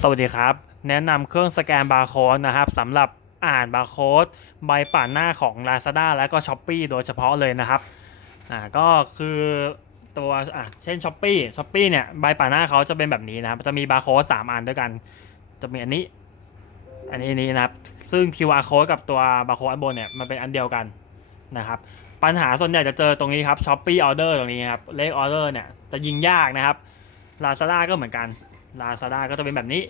สวัสดีครับ แนะนำเครื่องสแกนบาร์โค้ดนะครับสำหรับอ่านบาร์โค้ดใบป่านหน้าของ Lazada และก็ s h อ p e e โดยเฉพาะเลยนะครับอ่าก็คือตัวอะเช่น s h อ p e e s h อ p e e เนี่ยใบป่านหน้าเขาจะเป็นแบบนี้นะครับจะมีบาร์โค้ดสามอันด้วยกัน จะมีอันนี้ อันนี้นี้นะครับ ซึ่ง QR code กับตัวบาร์โค้ดอันบนเนี่ยมันเป็นอันเดียวกันนะครับปัญหาส่วนใหญ่จะเจอตรงนี้ครับ Shopee Order ตรงนี้ครับเลข Order เนี่ยจะยิงยากนะครับ Lazada ก็เหมือนกัน Lazada ก็จะเป็นแบบนี้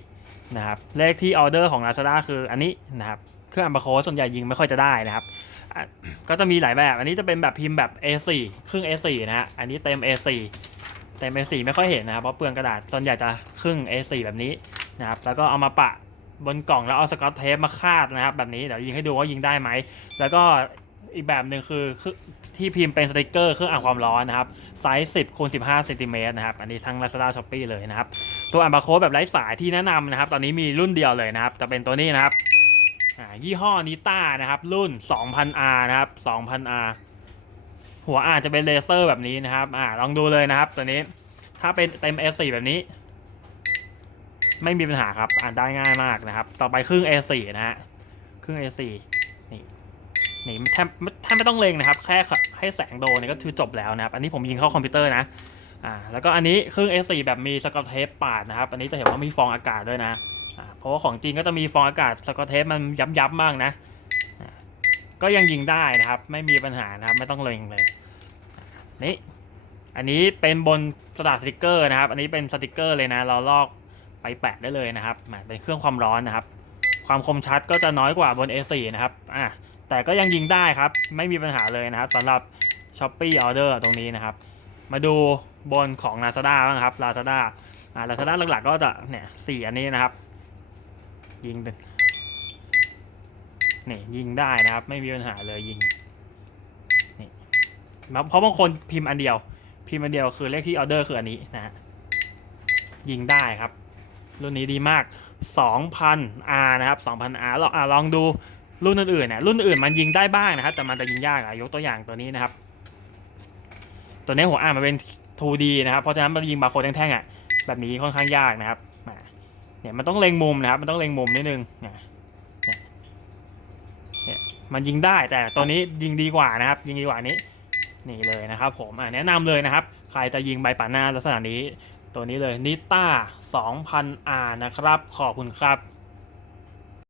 นะครับเลขที่ออเดอร์ของ Lazada คืออันนี้นะครับเครื่องอัมบาโคส่วนใหญ่ยิงไม่ค่อยจะได้นะครับ ก็จะมีหลายแบบ อันนี้จะเป็นแบบพิมพ์แบบ A4 ครึ่ง A4 นะฮะอันนี้เต็ม A4 เต็ม A4 ไม่ค่อยเห็นนะครับเพราะเปลืองกระดาษส่วนใหญ่จะครึ่ง A4 แบบนี้นะครับแล้วก็เอามาปะบนกล่องแล้วเอาสกอตเทปมาคาดนะครับ แบบนี้เดี๋ยวยิงให้ดูว่ายิงได้ไหมแล้วก็ อีกแบบหนึ่งคือคือที่พิมพ์เป็นสติกเกอร์เครื่องอ่านความร้อนนะครับไซส์10คูณ15เซนติเมตรนะครับอันนี้ทั้ง Lazada Shopee เลยนะครับ ตัวอัมบาโคแบบไร้สายที่แนะนำนะครับ ตอนนี้มีรุ่นเดียวเลยนะครับ จะเป็นตัวนี้นะครับยี่ห้อนิต้านะครับ รุ่น 2000R นะครับ 2000R หัวอ่านจะเป็นเลเซอร์แบบนี้นะครับอ่าลองดูเลยนะครับตัวนี้ถ้าเป็นเต็ม A4 แบบนี้ ไม่มีปัญหาครับอ่านได้ง่ายมากนะครับ ต่อไปครึ่ง A4 นะฮะครึ่ง A4 นี่ นี่แทบแทบไม่ต้องเล็งนะครับ แค่ให้แสงโดนเนี่ยก็คือจบแล้วนะครับ อันนี้ผมยิงเข้าคอมพิวเตอร์นะ อ่า แล้วก็อันนี้เครื่อง S4 แบบมีสกอตเทปปาดนะครับ อันนี้จะเห็นว่ามีฟองอากาศด้วยนะ อ่า เพราะว่าของจริงก็จะมีฟองอากาศสกอตเทปมันยับยับมากนะ ก็ยังยิงได้นะครับ ไม่มีปัญหานะครับ ไม่ต้องเล็งเลย นี่ อันนี้เป็นบนกระดาษสติกเกอร์นะครับ อันนี้เป็นสติกเกอร์เลยนะ เราลอกไปแปะได้เลยนะครับอ่าเป็นเครื่องความร้อนนะครับความคมชัดก็จะน้อยกว่าบน A4 นะครับ อ่า แต่ก็ยังยิงได้ครับ ไม่มีปัญหาเลยนะครับสำหรับ Shopee Order ตรงนี้นะครับ มาดูบนของ Lazada บ้างครับ Lazada อ่า Lazada หลักๆก็จะเนี่ยสี่อันนี้นะครับ ยิงเป็นนี่ยิงได้นะครับ ไม่มีปัญหาเลยยิงนี่เพราะบางคนพิมพ์อันเดียว พิมพ์อันเดียวคือเลขที่ออเดอร์คืออันนี้นะฮะยิงได้ครับ รุ่นนี้ดีมาก 2,000 R นะครับ 2,000 R ลองอะลองดู รุ่นอื่นๆเนี่ยรุ่นอื่นมันยิงได้บ้างนะครับ แต่มันจะยิงยากอะยกตัวอย่างตัวนี้นะครับ ตัวนี้หัวอ่านมันเป็น 2D นะครับ เพราะฉะนั้นมันยิงบาร์โค้ดแท่งๆอะแบบนี้ค่อนข้างยากนะครับเนี่ยมันต้องเล็งมุมนะครับ มันต้องเล็งมุมนิดนึงเนี่ยมันยิงได้แต่ตัวนี้ยิงดีกว่านะครับ ยิงดีกว่านี้นี่เลยนะครับ ผมอะแนะนำเลยนะครับ ใครจะยิงใบป่าหน้าลักษณะนี้ ตัวนี้เลยนิต้า 2000R นะครับ ขอบคุณครับ